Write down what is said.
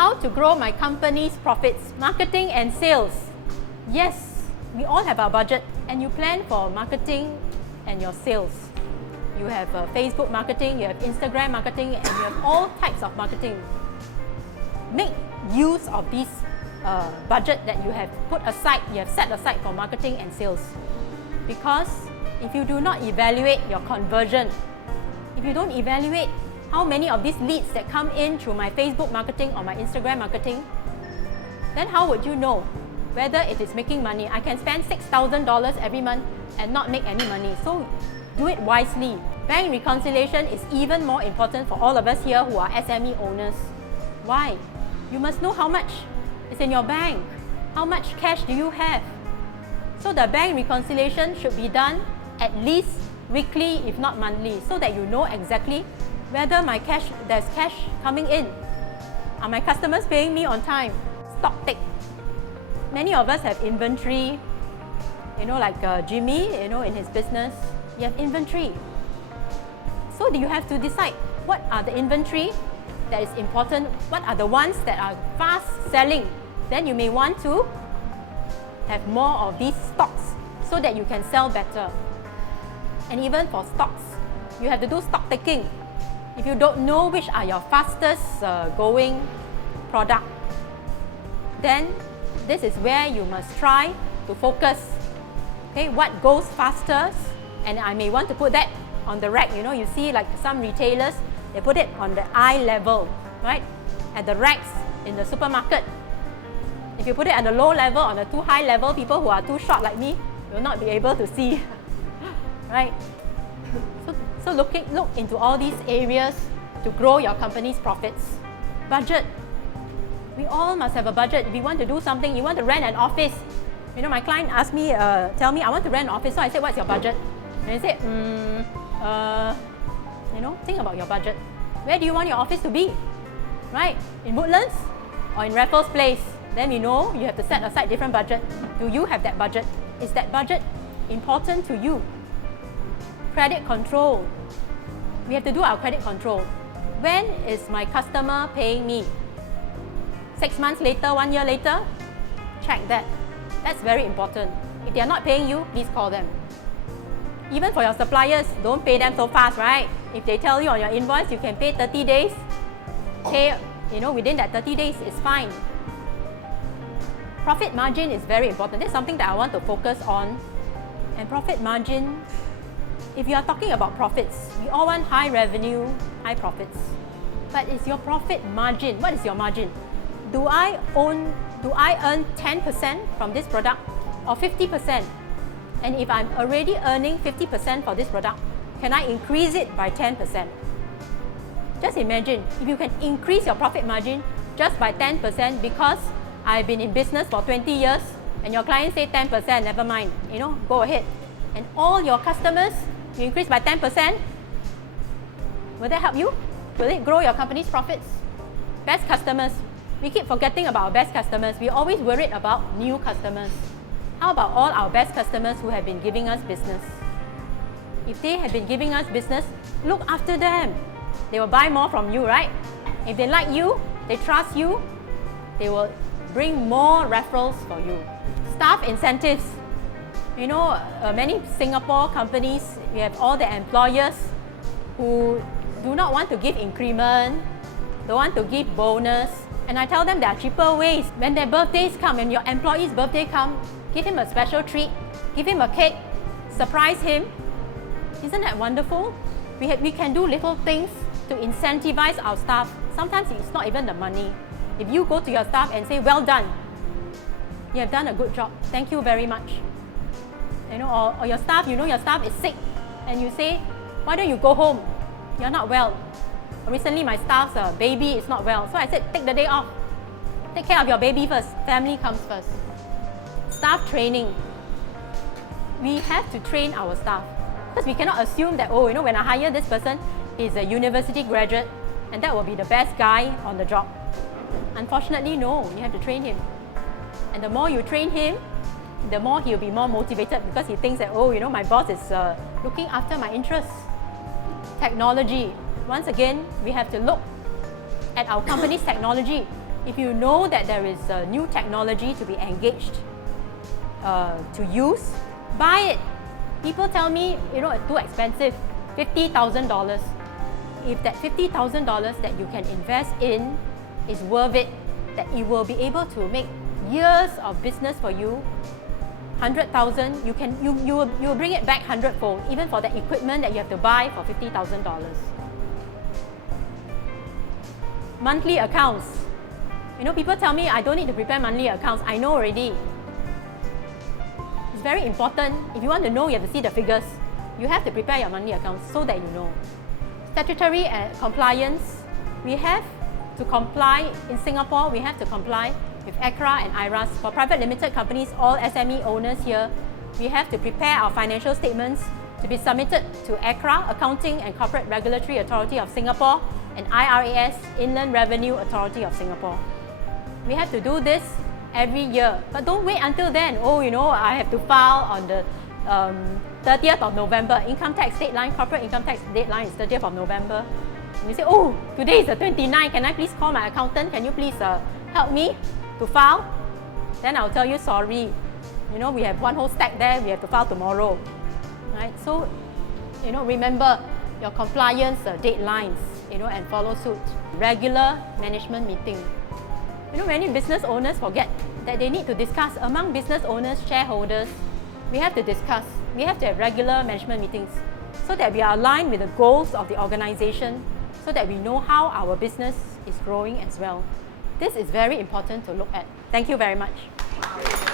How to grow my company's profits, marketing and sales. Yes, we all have our budget and you plan for marketing and your sales. You have Facebook marketing, you have Instagram marketing, and you have all types of marketing. Make use of this budget that you have put aside, you have set aside for marketing and sales. Because if you do not evaluate your conversion, if you don't evaluate how many of these leads that come in through my Facebook marketing or my Instagram marketing, then how would you know whether it is making money? I can spend $6,000 every month and not make any money. So do it wisely. Bank reconciliation is even more important for all of us here who are SME owners. Why? You must know how much is in your bank. How much cash do you have? So the bank reconciliation should be done at least weekly, if not monthly, so that you know exactly whether there's cash coming in. Are my customers paying me on time? Stock take. Many of us have inventory, like Jimmy, in his business, you have inventory. So you have to decide what are the inventory that is important, what are the ones that are fast selling. Then you may want to have more of these stocks so that you can sell better. And even for stocks, you have to do stock taking. If you don't know which are your fastest going product, then this is where you must try to focus. Okay, what goes fastest? And I may want to put that on the rack. You see like some retailers, they put it on the eye level, right? At the racks in the supermarket. If you put it at the low level, on the too high level, people who are too short like me will not be able to see, right? So look into all these areas to grow your company's profits. Budget. We all must have a budget. If you want to do something, you want to rent an office. My client asked me, tell me, I want to rent an office. So I said, what's your budget? And he said, think about your budget. Where do you want your office to be? Right? In Woodlands or in Raffles Place? Then you have to set aside different budget. Do you have that budget? Is that budget important to you? Credit control. We have to do our credit control. When is my customer paying me? 6 months later, 1 year later? Check that. That's very important. If they are not paying you, please call them. Even for your suppliers, don't pay them so fast, right? If they tell you on your invoice you can pay 30 days, pay within that 30 days is fine. Profit margin is very important. That's something that I want to focus on. And profit margin, if you are talking about profits, we all want high revenue, high profits. But is your profit margin, what is your margin? Do I earn 10% from this product or 50%? And if I'm already earning 50% for this product, can I increase it by 10%? Just imagine, if you can increase your profit margin just by 10% because I've been in business for 20 years and your client say 10%, never mind, go ahead. And all your customers, you increase by 10%, will that help you? Will it grow your company's profits? Best customers. We keep forgetting about our best customers. We always worried about new customers. How about all our best customers who have been giving us business? If they have been giving us business, look after them. They will buy more from you, right? If they like you, they trust you, they will bring more referrals for you. Staff incentives. Many Singapore companies, we have all the employers who do not want to give increment, don't want to give bonus. And I tell them there are cheaper ways. When their birthdays come, when your employee's birthday comes, give him a special treat, give him a cake, surprise him. Isn't that wonderful? We can do little things to incentivize our staff. Sometimes it's not even the money. If you go to your staff and say, well done, you have done a good job, thank you very much. Or your staff, your staff is sick and you say, why don't you go home? You're not well. Recently my staff's baby is not well. So I said, take the day off. Take care of your baby first. Family comes first. Staff training. We have to train our staff. Because we cannot assume that, when I hire this person, he's a university graduate and that will be the best guy on the job. Unfortunately, no. You have to train him. And the more you train him, the more he'll be more motivated because he thinks that, my boss is looking after my interests. Technology. Once again, we have to look at our company's technology. If you know that there is a new technology to be engaged to use, buy it. People tell me, it's too expensive, $50,000. If that $50,000 that you can invest in is worth it, that it will be able to make years of business for you, 100,000, you will bring it back 100-fold, even for the equipment that you have to buy for $50,000. Monthly accounts. People tell me I don't need to prepare monthly accounts. I know already. It's very important. If you want to know, you have to see the figures. You have to prepare your monthly accounts so that you know. Statutory compliance. We have to comply in Singapore. We have to comply with ACRA and IRAS. For private limited companies, all SME owners here, we have to prepare our financial statements to be submitted to ACRA, Accounting and Corporate Regulatory Authority of Singapore, and IRAS, Inland Revenue Authority of Singapore. We have to do this every year, but don't wait until then. I have to file on the 30th of November. Income tax deadline, corporate income tax deadline is 30th of November. And you say, today is the 29th, can I please call my accountant? Can you please help me to file? Then I'll tell you, sorry. We have one whole stack there, we have to file tomorrow. Right? So, remember your compliance deadlines, and follow suit. Regular management meeting. Many business owners forget that they need to discuss among business owners, shareholders. We have to discuss. We have to have regular management meetings so that we are aligned with the goals of the organization, so that we know how our business is growing as well. This is very important to look at. Thank you very much.